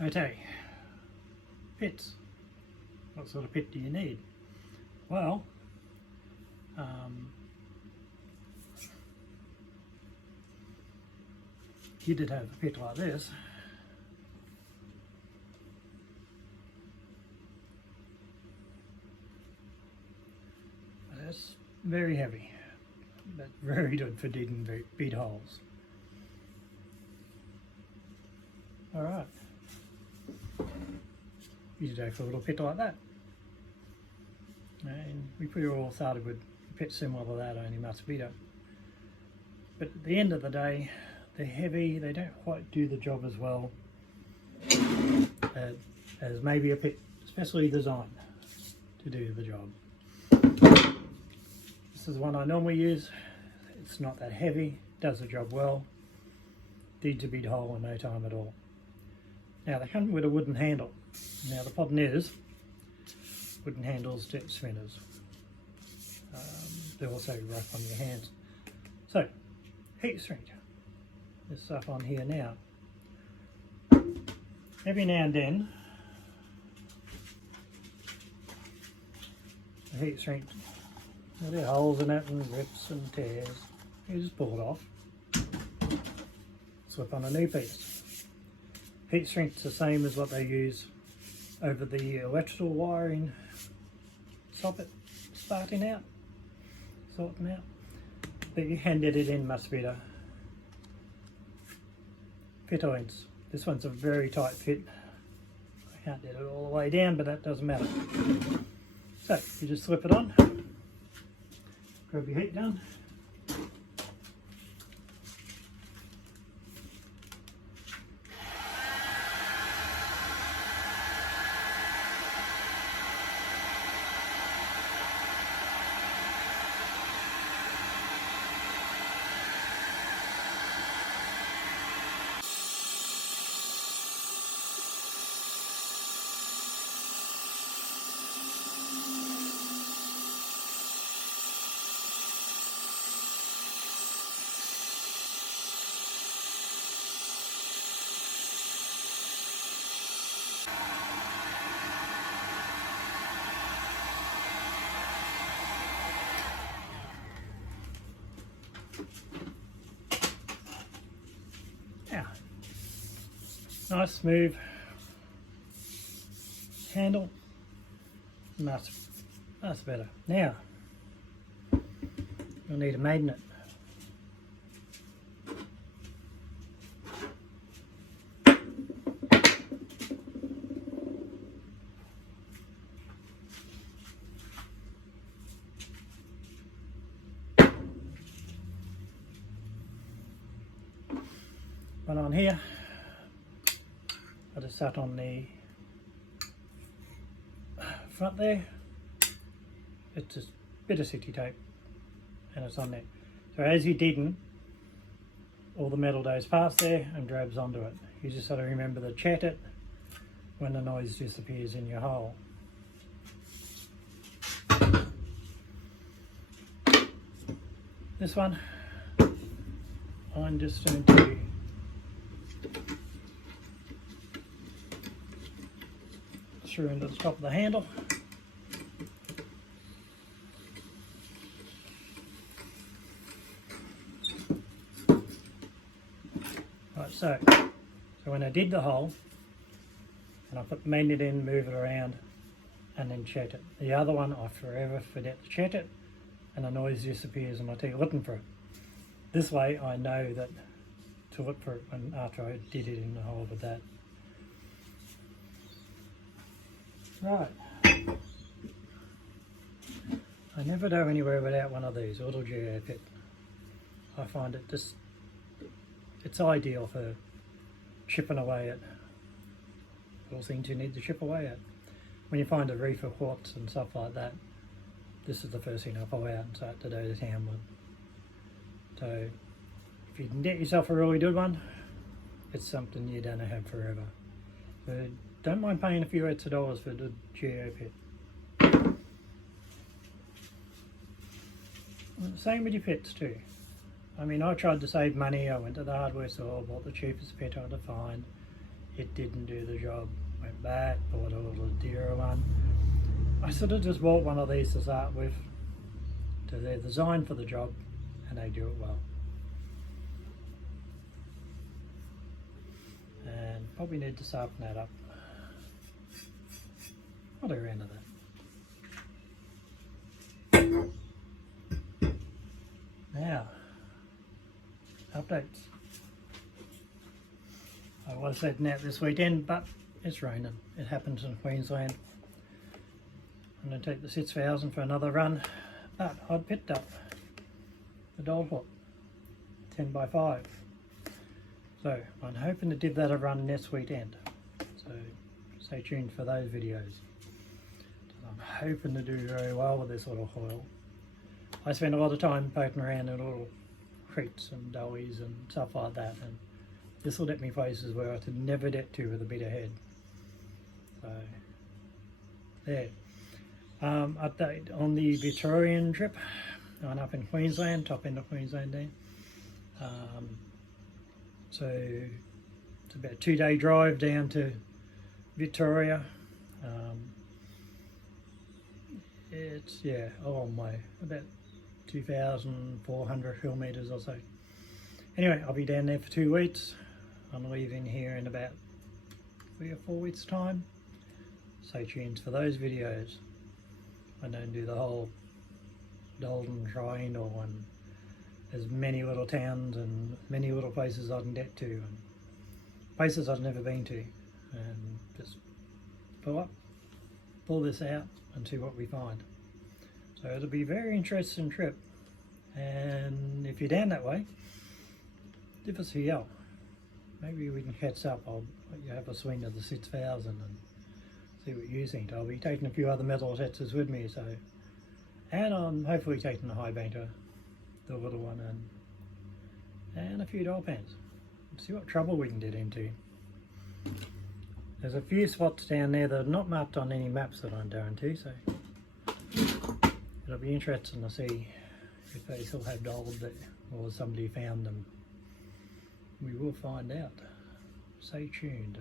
Okay, pits. What sort of pit do you need? Well, you did have a pit like this. That's very heavy, but very good for digging bead holes. Alright, you go for a little pit like that. And we pretty all started with a pit similar to that, only much bigger. But at the end of the day, they're heavy, they don't quite do the job as well as maybe a pit especially designed to do the job. This is one I normally use. It's not that heavy, does the job well, digs a big hole in no time at all. Now they come with a wooden handle. Now the problem is, wooden handles get spinners. They're also rough on your hands. So, heat shrink. This stuff on here now. Every now and then, the heat shrink, there are holes in it and rips and tears. You just pull it off. Slip on a new piece. Heat shrink's the same as what they use over the electrical wiring socket starting out, sorting out. But you can get it in much better. Fit ends. This one's a very tight fit. I can't get it all the way down, but that doesn't matter. So you just slip it on, grab your heat gun, yeah, nice smooth handle, much better. Now you'll need a magnet. One on here. I just sat on the front there. It's just a bit of city tape and it's on there. So as you're digging, all the metal goes past there and grabs onto it. You just got to remember to check it when the noise disappears in your hole. This one, I'm just going to screw into the top of the handle. Right, so when I did the hole, and I put the magnet in, move it around, and then check it. The other one, I forever forget to check it, and the noise disappears and I keep looking for it. This way I know that to look for it when, after I did it in the hole with that. Right. I never go anywhere without one of these, Auto Geo Pit. I find it just, it's ideal for chipping away at all things you need to chip away at. When you find a reef of quartz and stuff like that, this is the first thing I pull out and start to go to town with. So if you can get yourself a really good one, it's something you're going to have forever. But don't mind paying a few extra dollars for the Geo Pit. Same with your pits too. I mean, I tried to save money. I went to the hardware store, bought the cheapest pit I could find, it didn't do the job. Went back, bought a little dearer one. I sort of just bought one of these to start with. They're designed for the job and they do it well. And probably need to sharpen that up. What do you end of that? Now, updates. I was heading out this weekend, but it's raining. It happens in Queensland. I'm going to take the 6000 for another run, but I'd picked up the Dole 10x5. So I'm hoping to give that a run next weekend. So stay tuned for those videos. I'm hoping to do very well with this little foil. I spend a lot of time poking around in little creeks and gullies and stuff like that, and this will get me places where I could never get to with a bit of head. So there. Update on the Victorian trip. I'm up in Queensland, top end of Queensland there. So it's about a 2-day drive down to Victoria. It's, yeah, a long way, about 2,400 kilometres or so. Anyway, I'll be down there for 2 weeks. I'm leaving here in about 3 or 4 weeks time. Stay tuned for those videos. I don't do the whole Golden Triangle and there's many little towns and many little places I can get to and places I've never been to, and just pull this out and see what we find. So it'll be a very interesting trip, and if you're down that way, give us a yell. Maybe we can catch up. I'll let you have a swing of the 6000 and see what you think. I'll be taking a few other metal setters with me, so, and I'm hopefully taking the high banker, the little one, and a few dial pans. See what trouble we can get into. There's a few spots down there that are not marked on any maps that I'm going to, so it'll be interesting to see if they still have gold there or somebody found them. We will find out. Stay tuned.